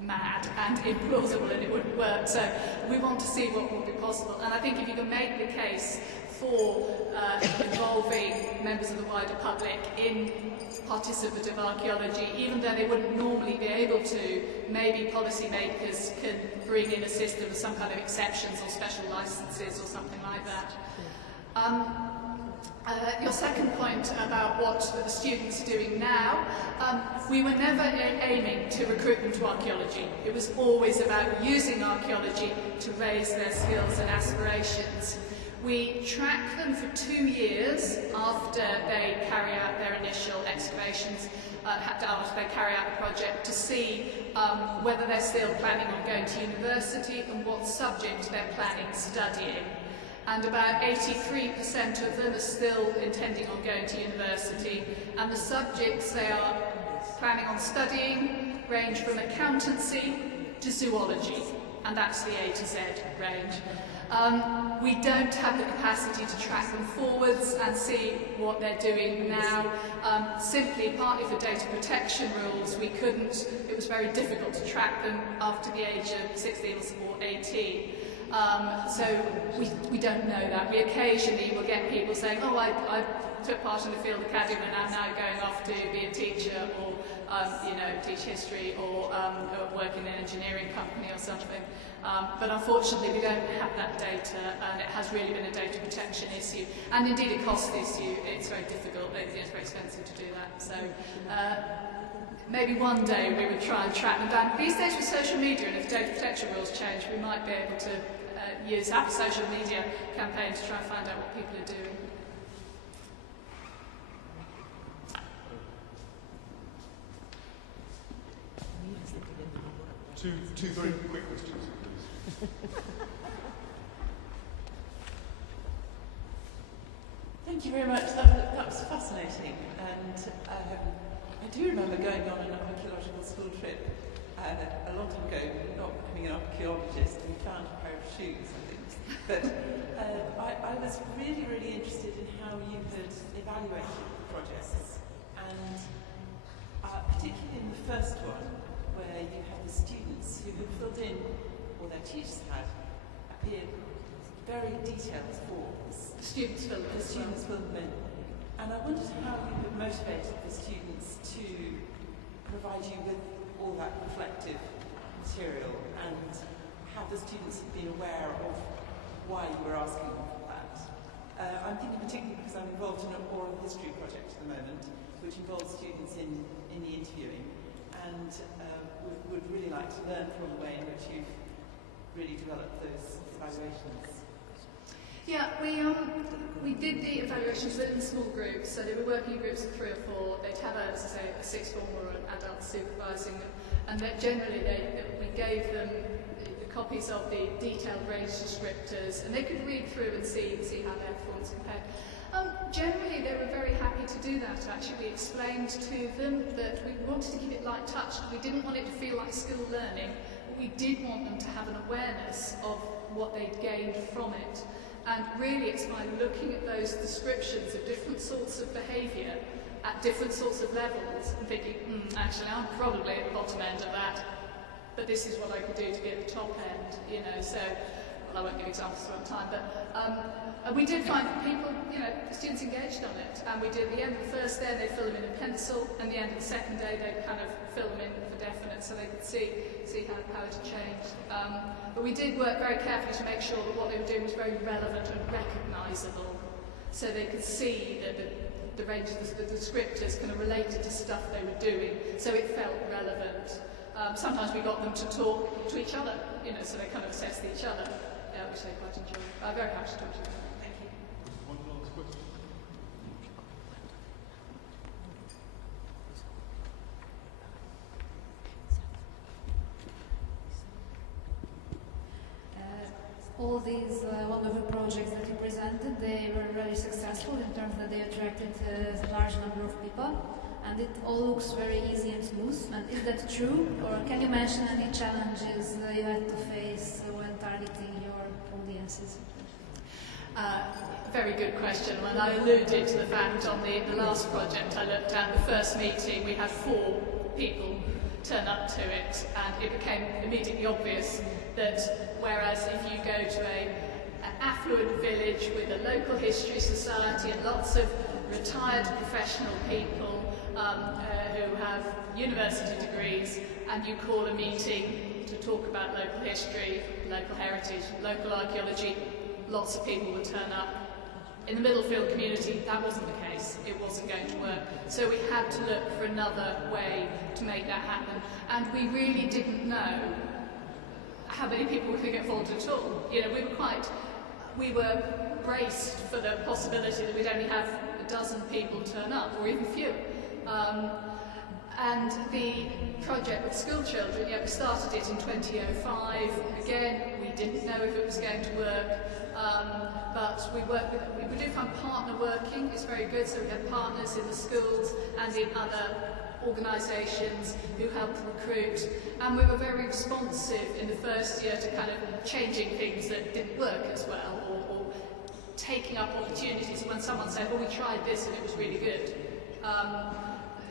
mad and implausible, and it wouldn't work. So we want to see what will be possible, and I think if you can make the case for involving members of the wider public in participative archaeology, even though they wouldn't normally be able to, maybe policymakers can bring in a system of some kind of exceptions or special licenses or something like that. Your second point about what the students are doing now, we were never aiming to recruit them to archaeology. It was always about using archaeology to raise their skills and aspirations. We track them for 2 years after they carry out their initial excavations, after they carry out the project, to see whether they're still planning on going to university and what subject they're planning studying. And about 83% of them are still intending on going to university, and the subjects they are planning on studying range from accountancy to zoology, and that's the A to Z range. We don't have the capacity to track them forwards and see what they're doing now. Simply, partly for data protection rules, we couldn't, it was very difficult to track them after the age of 16 or 18. So we don't know that. We occasionally will get people saying, oh, I took part in the Field Academy and I'm now going off to be a teacher, or teach history, or work in an engineering company or something. But unfortunately we don't have that data, and it has really been a data protection issue, and indeed a cost issue. It's very difficult, it's very expensive to do that. So maybe one day we would try and track them down. These days with social media, and if data protection rules change, we might be able to have a social media campaign to try and find out what people are doing. Two very quick questions, please. Thank you very much. That was fascinating, and I do remember going on an archaeological school trip a long time ago, not becoming an archaeologist, and found a pair of shoes and things. But I was really, really interested in how you had evaluated projects, and And particularly in the first one, where you had the students who had filled in, or their teachers had, appeared very detailed forms. The students filled them in. The students filled them in. And I wondered how you had motivated the students to provide you with all that reflective material, and how the students have been aware of why you were asking them for that. I'm thinking particularly because I'm involved in an oral history project at the moment, which involves students in the interviewing, and would really like to learn from the way in which you've really developed those evaluations. Yeah, we did the evaluations within small groups, so they were working in groups of 3 or 4. They'd have a sixth form or an adult supervising them, and that generally we gave them copies of the detailed range descriptors, and they could read through and see how their performance compared. Generally, they were very happy to do that. Actually, we explained to them that we wanted to keep it light touched. We didn't want it to feel like skill learning, but we did want them to have an awareness of what they'd gained from it. And really, it's by looking at those descriptions of different sorts of behaviour at different sorts of levels and thinking, actually, I'm probably at the bottom end of that, but this is what I could do to get the top end, you know. So, well, I won't give examples for a time, but and we did find that people, you know, students engaged on it, and we did at the end of the first day they'd fill them in a pencil, and the end of the second day they'd kind of fill them in for definite, so they could see how it had changed. But we did work very carefully to make sure that what they were doing was very relevant and recognisable, so they could see that the range of the descriptors kind of related to stuff they were doing, so it felt relevant. Sometimes we got them to talk to each other, you know, so they kind of assessed each other, which they quite enjoyed. I'm very happy to talk to you. Thank you. One last question. All these wonderful projects that you presented, they were very successful in terms that they attracted a large number of people, and it all looks very easy and smooth. And is that true, or can you mention any challenges you had to face when targeting your audiences? Very good question, and I alluded to the fact on the last project I looked at, the first meeting, we had 4 people turn up to it, and it became immediately obvious that whereas if you go to an affluent village with a local history society and lots of retired professional people who have university degrees, and you call a meeting to talk about local history, local heritage, local archaeology, lots of people would turn up. In the Middlefield community, that wasn't the case. It wasn't going to work. So we had to look for another way to make that happen. And we really didn't know how many people were going to get involved at all. You know, we were braced for the possibility that we'd only have a dozen people turn up, or even fewer. And the project with school children, we started it in 2005. Again, we didn't know if it was going to work, but we do find partner working is very good, so we have partners in the schools and in other organisations who helped recruit, and we were very responsive in the first year to kind of changing things that didn't work as well, or taking up opportunities when someone said, well, we tried this and it was really good.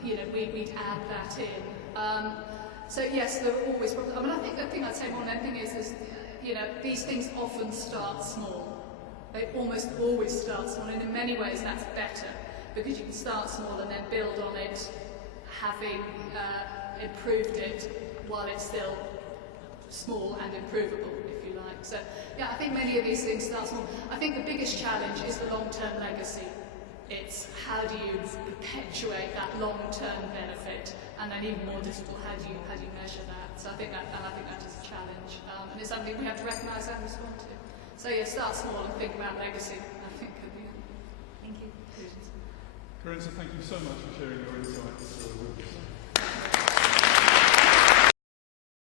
We'd add that in. So yes, there are always problems. I mean, I think the thing I'd say more than anything is these things often start small. They almost always start small, and in many ways that's better, because you can start small and then build on it, having improved it while it's still small and improvable, if you like. So yeah, I think many of these things start small. I think the biggest challenge is the long-term legacy. It's how do you perpetuate that long-term benefit, and then even more difficult, how do you measure that? So I think that is a challenge, and it's something we have to recognise and respond to. So yeah, start small and think about legacy, I think could be. Thank you. Carenza, thank you so much for sharing your insights with us.